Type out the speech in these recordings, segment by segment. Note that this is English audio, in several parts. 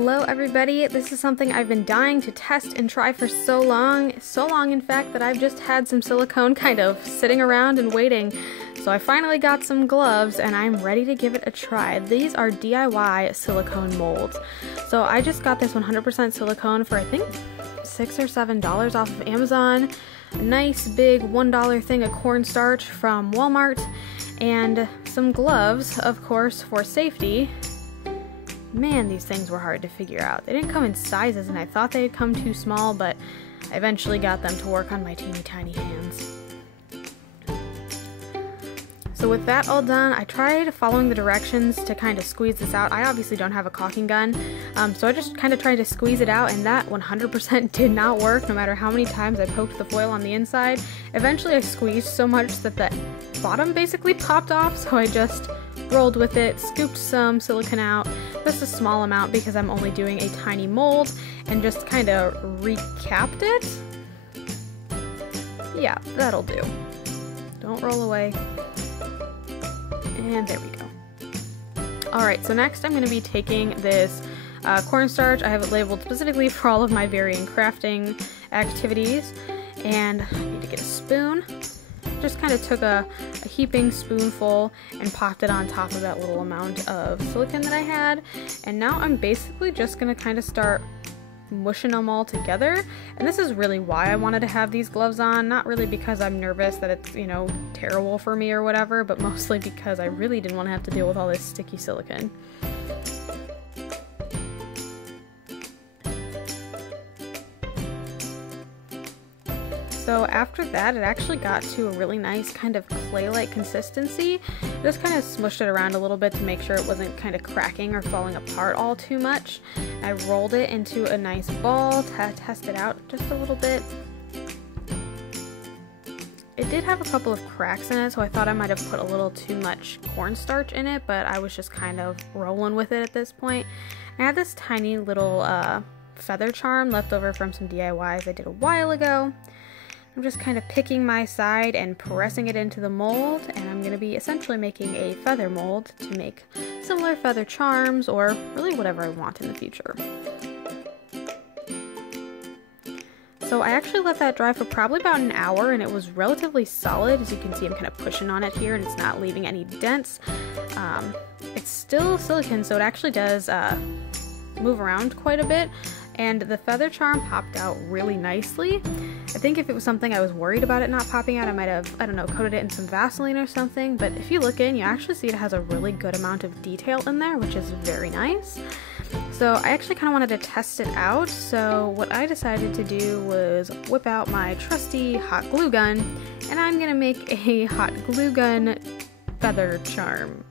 Hello everybody, this is something I've been dying to test and try for so long in fact that I've just had some silicone kind of sitting around and waiting. So I finally got some gloves and I'm ready to give it a try. These are DIY silicone molds. So I just got this 100% silicone for I think $6 or $7 off of Amazon. A nice big $1 thing of cornstarch from Walmart and some gloves, of course, for safety. Man, these things were hard to figure out. They didn't come in sizes and I thought they'd come too small, but I eventually got them to work on my teeny tiny hands. So with that all done, I tried following the directions to kind of squeeze this out. I obviously don't have a caulking gun, so I just kind of tried to squeeze it out, and that 100% did not work no matter how many times I poked the foil on the inside. Eventually I squeezed so much that the bottom basically popped off, so I just rolled with it, scooped some silicone out, just a small amount because I'm only doing a tiny mold, and just kind of recapped it. Yeah, that'll do. Don't roll away. And there we go. Alright, so next I'm going to be taking this cornstarch. I have it labeled specifically for all of my varying crafting activities. And I need to get a spoon. Just kind of took a heaping spoonful and popped it on top of that little amount of silicone that I had. And now I'm basically just going to kind of start mushing them all together. And this is really why I wanted to have these gloves on, not really because I'm nervous that it's, you know, terrible for me or whatever, but mostly because I really didn't want to have to deal with all this sticky silicone. So after that, it actually got to a really nice kind of clay-like consistency. Just kind of smushed it around a little bit to make sure it wasn't kind of cracking or falling apart all too much. I rolled it into a nice ball to test it out just a little bit. It did have a couple of cracks in it, so I thought I might have put a little too much cornstarch in it, but I was just kind of rolling with it at this point. I had this tiny little feather charm left over from some DIYs I did a while ago. I'm just kind of picking my side and pressing it into the mold, and I'm going to be essentially making a feather mold to make similar feather charms, or really whatever I want in the future. So I actually let that dry for probably about an hour, and it was relatively solid. As you can see, I'm kind of pushing on it here and it's not leaving any dents. It's still silicone, so it actually does move around quite a bit. And the feather charm popped out really nicely. I think if it was something I was worried about it not popping out, I might have, I don't know, coated it in some Vaseline or something. But if you look in, you actually see it has a really good amount of detail in there, which is very nice. So I actually kind of wanted to test it out. So what I decided to do was whip out my trusty hot glue gun, and I'm gonna make a hot glue gun feather charm.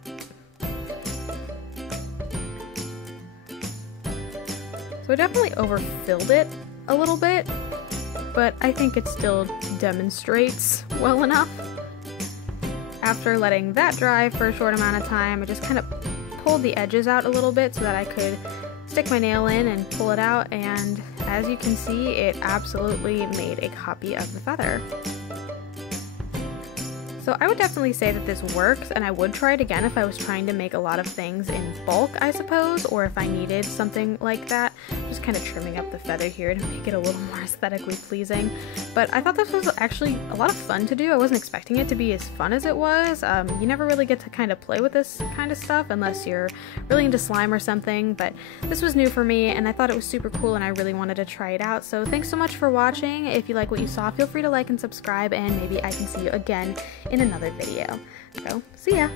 So I definitely overfilled it a little bit, but I think it still demonstrates well enough. After letting that dry for a short amount of time, I just kind of pulled the edges out a little bit so that I could stick my nail in and pull it out, and as you can see, it absolutely made a copy of the feather. So I would definitely say that this works, and I would try it again if I was trying to make a lot of things in bulk, I suppose, or if I needed something like that. Just kind of trimming up the feather here to make it a little more aesthetically pleasing. But I thought this was actually a lot of fun to do. I wasn't expecting it to be as fun as it was. You never really get to kind of play with this kind of stuff unless you're really into slime or something, but this was new for me and I thought it was super cool and I really wanted to try it out. So thanks so much for watching. If you like what you saw, feel free to like and subscribe, and maybe I can see you again in another video. So, see ya!